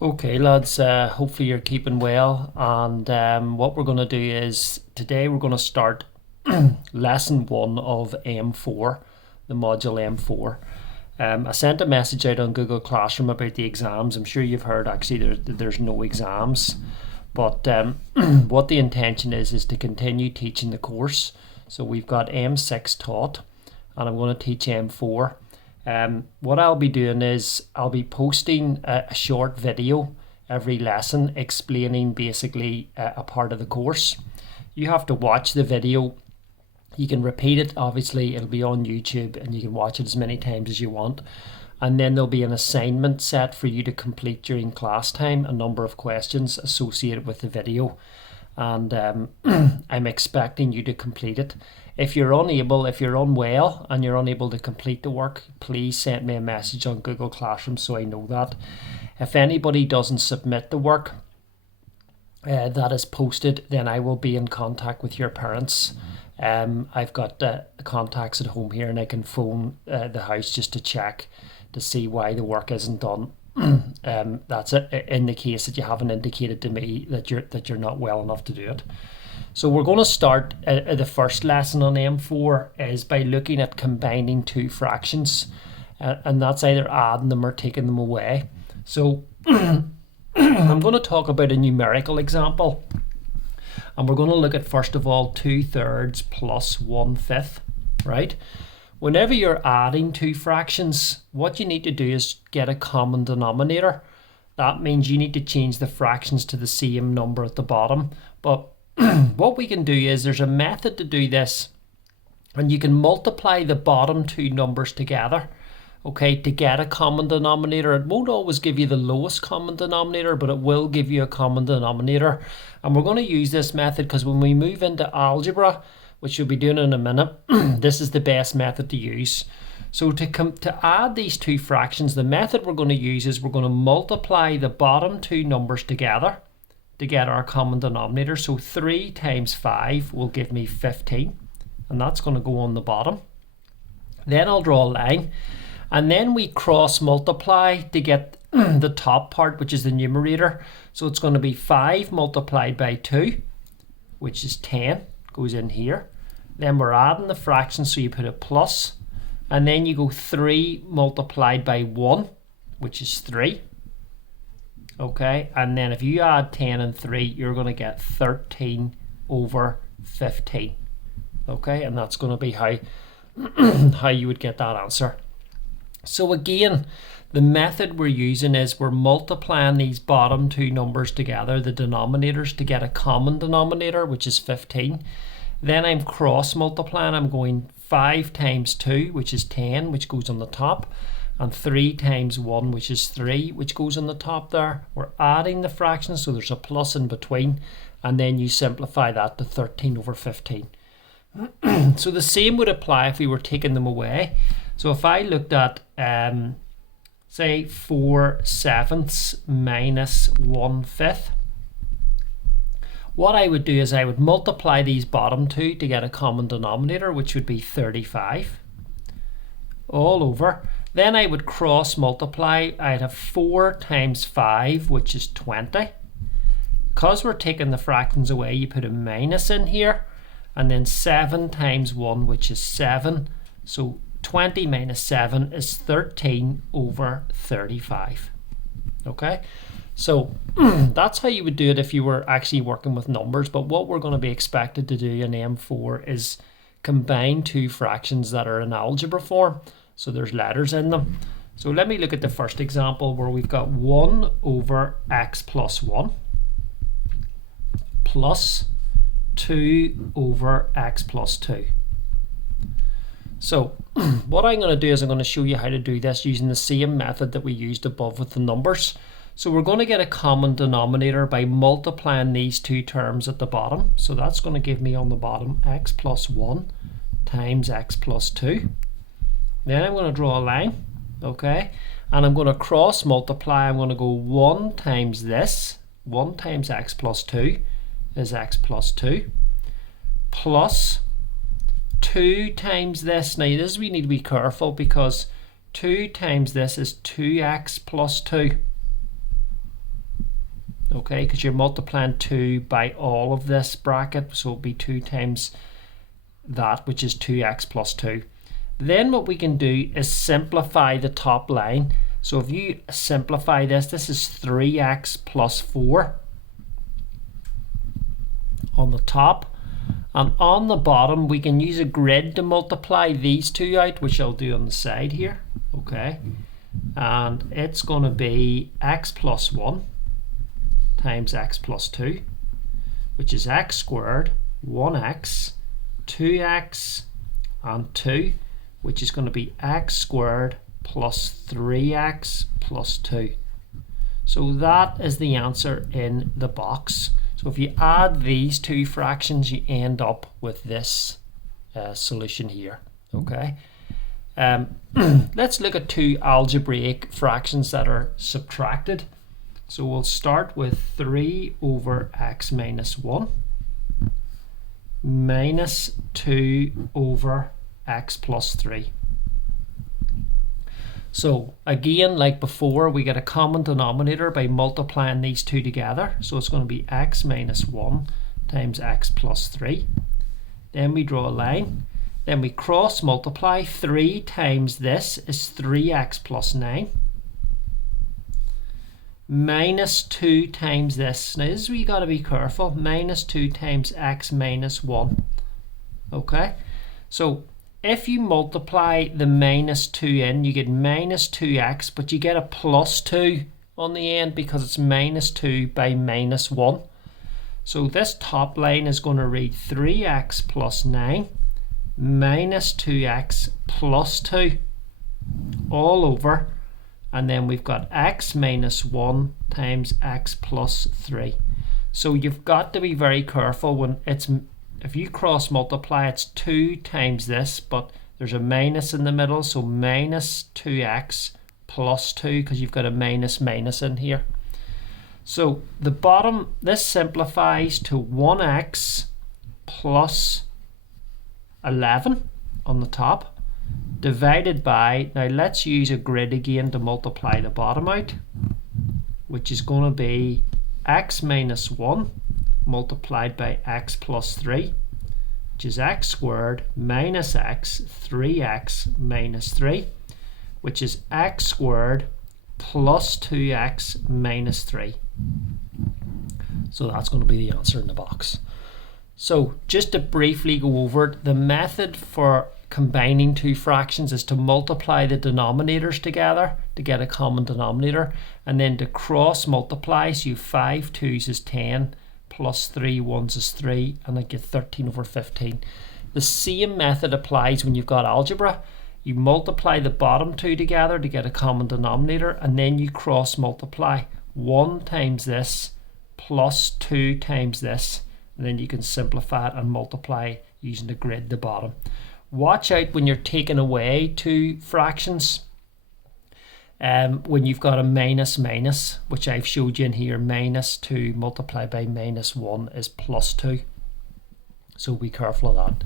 Okay, lads, hopefully you're keeping well. And what we're going to do is today we're going to start lesson one of M4, the module M4. I sent a message out on Google Classroom about the exams. I'm sure you've heard actually there's no exams, but what the intention is to continue teaching the course. So we've got M6 taught, and I'm going to teach M4. What I'll be doing is I'll be posting a short video every lesson explaining basically a part of the course. You have to watch the video. You can repeat it, obviously it'll be on YouTube and you can watch it as many times as you want. And then there'll be an assignment set for you to complete during class time, a number of questions associated with the video. And I'm expecting you to complete it. If you're unwell and you're unable to complete the work, please send me a message on Google Classroom so I know that. If anybody doesn't submit the work that is posted, then I will be in contact with your parents. I've got contacts at home here and I can phone the house just to check to see why the work isn't done. That's it, in the case that you haven't indicated to me that you're not well enough to do it. So we're going to start the first lesson on M4 is by looking at combining two fractions, and that's either adding them or taking them away. So I'm going to talk about a numerical example, and we're going to look at first of all 2/3 plus 1/5, right? Whenever you're adding two fractions, what you need to do is get a common denominator. That means you need to change the fractions to the same number at the bottom. But what we can do is there's a method to do this, and you can multiply the bottom two numbers together, okay, to get a common denominator. It won't always give you the lowest common denominator, but it will give you a common denominator. And we're going to use this method because when we move into algebra, which you'll be doing in a minute, this is the best method to use. So to add these two fractions, the method we're going to use is we're going to multiply the bottom two numbers together to get our common denominator. So 3 times 5 will give me 15, and that's going to go on the bottom. Then I'll draw a line, and then we cross multiply to get the top part, which is the numerator. So it's going to be 5 multiplied by 2, which is 10, goes in here. Then we're adding the fraction, so you put a plus, and then you go 3 multiplied by 1, which is 3. Okay, and then if you add 10 and 3, you're going to get 13 over 15. Okay, and that's going to be how you would get that answer. So again, the method we're using is we're multiplying these bottom two numbers together, the denominators, to get a common denominator, which is 15. Then I'm cross multiplying. I'm going 5 times 2, which is 10, which goes on the top, and 3 times 1, which is 3, which goes on the top there. We're adding the fractions, so there's a plus in between, and then you simplify that to 13 over 15. So the same would apply if we were taking them away. So if I looked at, say, 4/7 minus 1/5, what I would do is I would multiply these bottom two to get a common denominator, which would be 35, all over. Then I would cross multiply. I'd have 4 times 5, which is 20. Because we're taking the fractions away, you put a minus in here, and then 7 times 1, which is 7. So 20 minus 7 is 13 over 35. Okay, so that's how you would do it if you were actually working with numbers. But what we're going to be expected to do in M4 is combine two fractions that are in algebra form. So there's letters in them. So let me look at the first example where we've got 1 over x plus 1 plus 2 over x plus 2. So what I'm going to do is I'm going to show you how to do this using the same method that we used above with the numbers. So we're going to get a common denominator by multiplying these two terms at the bottom. So that's going to give me on the bottom x plus 1 times x plus 2. Then I'm going to draw a line, okay, and I'm going to cross multiply. I'm going to go 1 times this, 1 times x plus 2 is x plus 2, plus 2 times this. Now this we need to be careful because 2 times this is 2x plus 2. okay, because you're multiplying 2 by all of this bracket, so it'll be 2 times that, which is 2x plus 2. Then what we can do is simplify the top line. So if you simplify this is 3x plus 4 on the top, and on the bottom we can use a grid to multiply these two out, which I'll do on the side here, okay, and it's going to be x plus 1 times x plus 2, which is x squared, 1x, 2x, and 2, which is going to be x squared plus 3x plus 2. So that is the answer in the box. So if you add these two fractions, you end up with this solution here, okay? Let's look at two algebraic fractions that are subtracted. So we'll start with 3 over x minus 1 minus 2 over x plus 3. So again, like before, we get a common denominator by multiplying these two together. So it's going to be x minus 1 times x plus 3. Then we draw a line. Then we cross multiply. 3 times this is 3x plus 9. Minus 2 times this. Now this is where you got to be careful. Minus 2 times x minus 1. Okay, so if you multiply the minus 2 in, you get minus 2x, but you get a plus 2 on the end because it's minus 2 by minus 1. So this top line is going to read 3x plus 9 minus 2x plus 2 all over, and then we've got x minus 1 times x plus 3. So you've got to be very careful when if you cross multiply, it's 2 times this, but there's a minus in the middle, so minus 2x plus 2, because you've got a minus in here. So the bottom, this simplifies to 1x plus 11 on the top, divided by, now let's use a grid again to multiply the bottom out, which is going to be x minus 1 multiplied by x plus 3, which is x squared minus x, 3x minus 3, which is x squared plus 2x minus 3. So that's going to be the answer in the box. So just to briefly go over it, the method for combining two fractions is to multiply the denominators together to get a common denominator, and then to cross multiply, so you 5 2s is 10, plus 3 1s is 3, and I get 13 over 15. The same method applies when you've got algebra. You multiply the bottom two together to get a common denominator, and then you cross multiply 1 times this plus 2 times this, and then you can simplify it and multiply using the grid the bottom. Watch out when you're taking away two fractions. When you've got a minus, which I've showed you in here, minus 2 multiplied by minus 1 is plus 2. So be careful of that.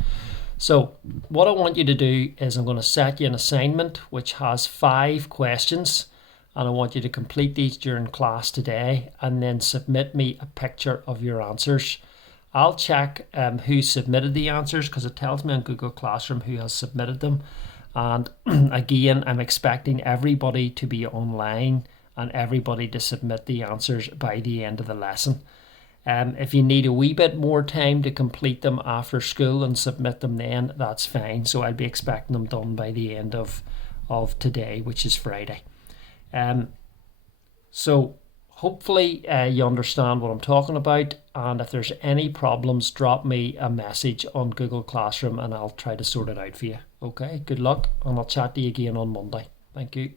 So what I want you to do is I'm going to set you an assignment which has 5 questions, and I want you to complete these during class today and then submit me a picture of your answers. I'll check who submitted the answers, because it tells me on Google Classroom who has submitted them. And again, I'm expecting everybody to be online and everybody to submit the answers by the end of the lesson. If you need a wee bit more time to complete them after school and submit them then, that's fine. So I'll be expecting them done by the end of today, which is Friday. So hopefully you understand what I'm talking about, and if there's any problems, drop me a message on Google Classroom and I'll try to sort it out for you. Okay, good luck, and I'll chat to you again on Monday. Thank you.